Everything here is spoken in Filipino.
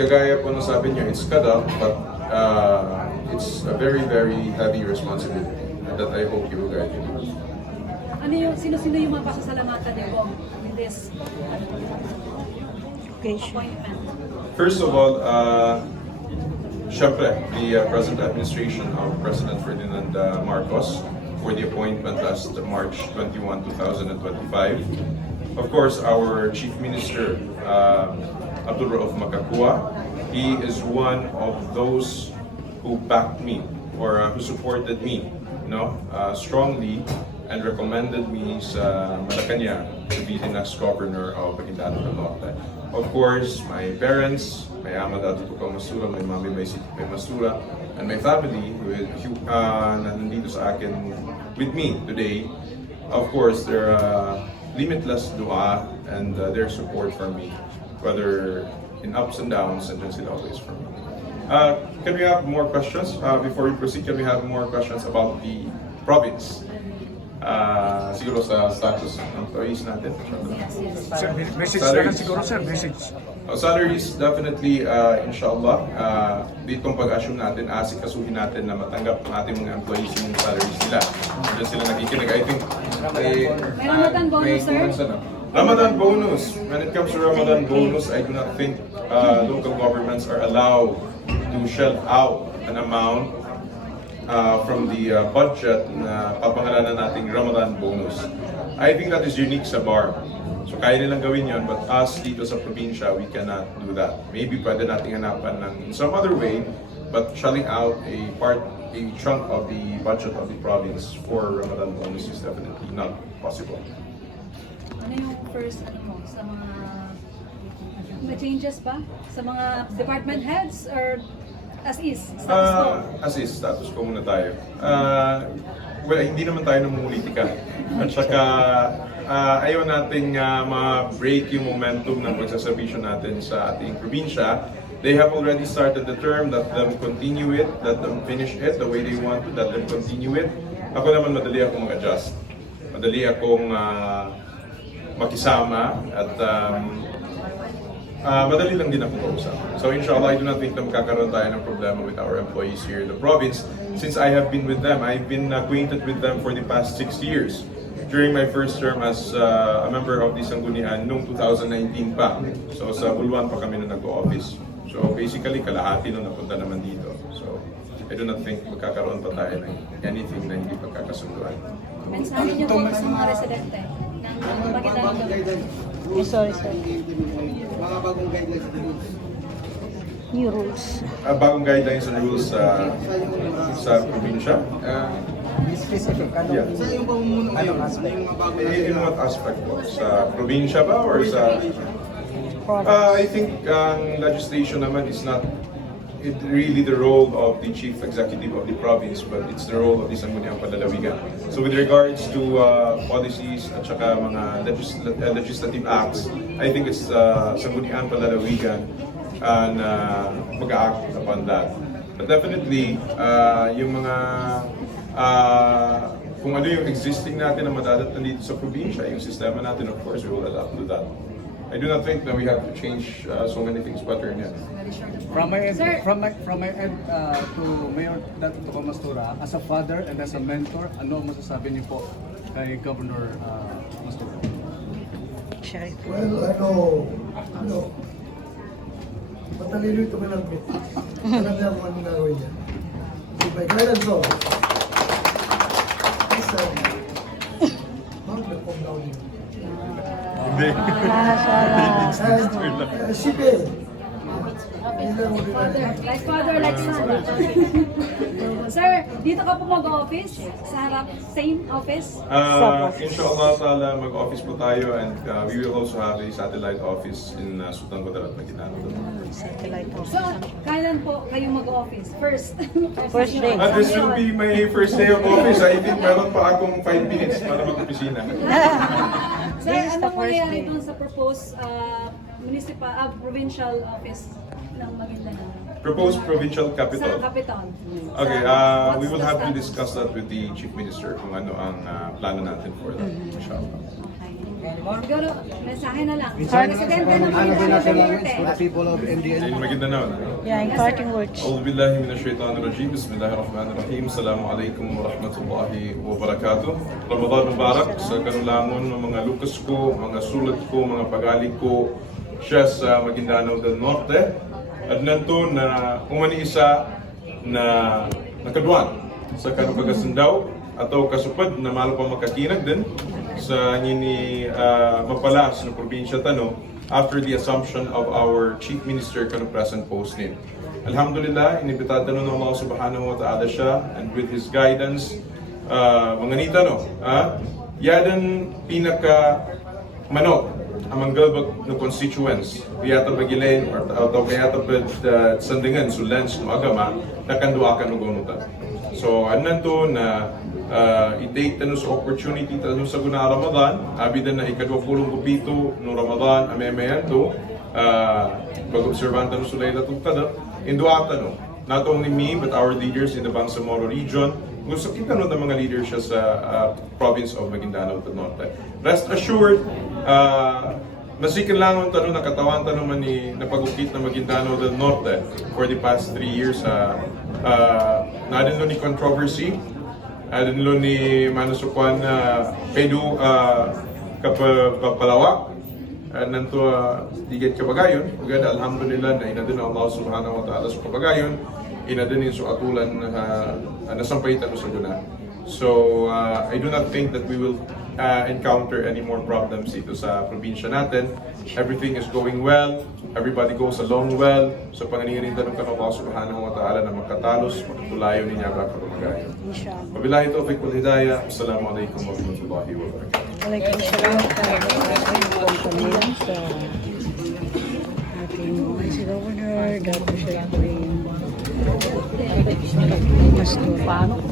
kagaya po ng sabi niyo, it's cut up, but it's a very, very heavy responsibility that I hope you will guide me. Ano yung, sino-sino yung mga pasasalamatan ni Bong with this appointment? First of all, syempre, the present administration of President Ferdinand Marcos for the appointment last March 21, 2025. Of course, our Chief Minister, Abdul Rauf Makakua, he is one of those who backed me or who supported me, strongly and recommended me sa Malacanang to be the next governor of Maguindanao del Norte. Of course, my parents, my ama Dati Tukaw Mastura, my mami May Siti May Mastura, and my family na nandito sa akin with me today. Of course, their limitless dua and their support for me, whether in ups and downs, and then sila always for me. Can we have more questions? Before we proceed, can we have more questions about the province? Siguro sa status ng employees natin. Sir, message na lang siguro, sir. Message. Salaries, definitely, inshallah, ditong pag-assume natin, asikasuhin natin na matanggap ng ating mga employees yung salaries nila. Diyan sila nakikinig. I think, may Ramadan bonus, sir? Ramadan bonus. When it comes to Ramadan bonus, I do not think local governments are allowed to shell out an amount from the budget na papangalanan nating Ramadan bonus. I think that is unique sa BAR. So kaya nilang gawin yon, but us dito sa probinsya, we cannot do that. Maybe pwede nating hanapan ng in some other way, but shelling out a chunk of the budget of the province for Ramadan bonus is definitely not possible. Ano yung first, sa mga, may changes ba? Sa mga department heads or as is? Status quo? As is, status quo muna tayo. Well, hindi naman tayo namumulitika. At saka, ayaw nating ma-break yung momentum ng pagsaservisyo natin sa ating probinsya. They have already started the term, let them continue it, let them finish it the way they want to, let them continue it. Ako naman, madali akong mag-adjust. Madali akong makisama at madali lang din ako kausap. So inshallah, I do not think na magkakaroon tayo ng problema with our employees here in the province. Since I have been with them, I've been acquainted with them for the past 6 years. During my first term as a member of the Sanggunian noong 2019 pa. So sa Buluan pa kami na nag-office. So basically, kalahati nung napunta naman dito. So I do not think magkakaroon pa tayo ng anything na hindi pagkakasunduan. Mensahe niyo po sa mga residente ng Maguindanao. Sorry. Mga bagong guidelines and rules. New rules. Bagong guidelines and rules sa probinsya. Specific. Yeah. Sa yung pamumuno ngayon, ano yung mga bagong In what aspect po? Sa probinsya ba or sa... I think ang legislation naman is not really the role of the chief executive of the province, but it's the role of the Sangguniang Panlalawigan. So with regards to policies at saka mga legislative acts, I think it's Sangguniang Panlalawigan na mag-act upon that. But definitely, yung mga kung ano yung existing natin na madadatnan dito sa probinsya, yung sistema natin, of course, we will adapt to that. I do not think that we have to change so many things better yet. From my end to Mayor Dati Tukaw Mastura, as a father and as a mentor, ano ang masasabi niyo po kay Governor Mastura? Well, matalino ito malapit. Alam niya kung anong gagawin niya. Si my guidance of mag-perform down yun. Hindi. And si Ben, Like father, like son. Sir, dito ka po mag-office? Sa harap, same office? Inshallah ta'ala, mag-office po tayo and we will also have a satellite office in Sultan Kudarat, Maguindanao. So, kailan po kayo mag-office? First? First day. This will be my first day of office. I think meron pa akong 5 minutes para mag-opisina. Sir, anong mangyayari dun sa proposed provincial office ng Maguindanao? Proposed provincial capital. Sa capital. Okay, What's we will the have to status? discuss that with the Chief Minister kung ano ang plano natin for that, inshallah. Okay. Siguro, mensahe na lang. Minsan, Presidente ng ano din natin Duterte. for the people of MDN? Din Maguindanao. Yeah, in parting words. أعوذ بالله من الشيطان الرجيم بسم الله الرحمن الرحيم السلام عليكم ورحمة الله وبركاته Ramadan Mubarak sa kanulangon ng mga lukas ko, mga sulat ko, mga pag-alig ko siya sa Maguindanao del Norte at nanto na umani isa na nakaduan sa kanupagasandaw atau kasupad na malo pa makakinag din sa nini mapalas na probinsya Tano after the assumption of our Chief Minister kanu present post nin. Alhamdulillah, inibitado ng Allah subhanahu wa ta'ala siya and with His guidance, mga nita no, yadan pinaka manok amang galbag no constituents, kayata bagilain or kayata sandingan so lens no agama, nakanduakan no gunutan. So, anan to na i-take tayo sa opportunity tayo sa guna Ramadan, abidan na ika-20 kupito no Ramadan, amemayan to, pag-observan tayo sa Laylatul Qadr, induata no, not only me but our leaders in the Bangsamoro region, gusto kita no ng mga leaders siya sa province of Maguindanao del Norte. Rest assured, masikin lang ang tanong nakatawan tanong man ni napagukit na Maguindanao del Norte for the past 3 years. Nadin ni controversy, nadin ni manusukuan pedu kapalawak, nanto digit kabagayon, ugad alhamdulillah na inadin na Allah subhanahu wa ta'ala sa kabagayon, inadin sa atulan nasampaitan sa duna. So I do not think that we will encounter any more problems dito sa probinsya natin. Everything is going well. Everybody goes along well. So panganirin tanong ka ng Allah subhanahu wa ta'ala na makatalos, makatulayo niya ba kapamagayon. Inshallah. Wabillahi tawfiq wal hidayah. Assalamualaikum warahmatullahi wabarakatuh. Waalaikumsalam. Kami lang sa ating si Governor, dapat siya po yung mas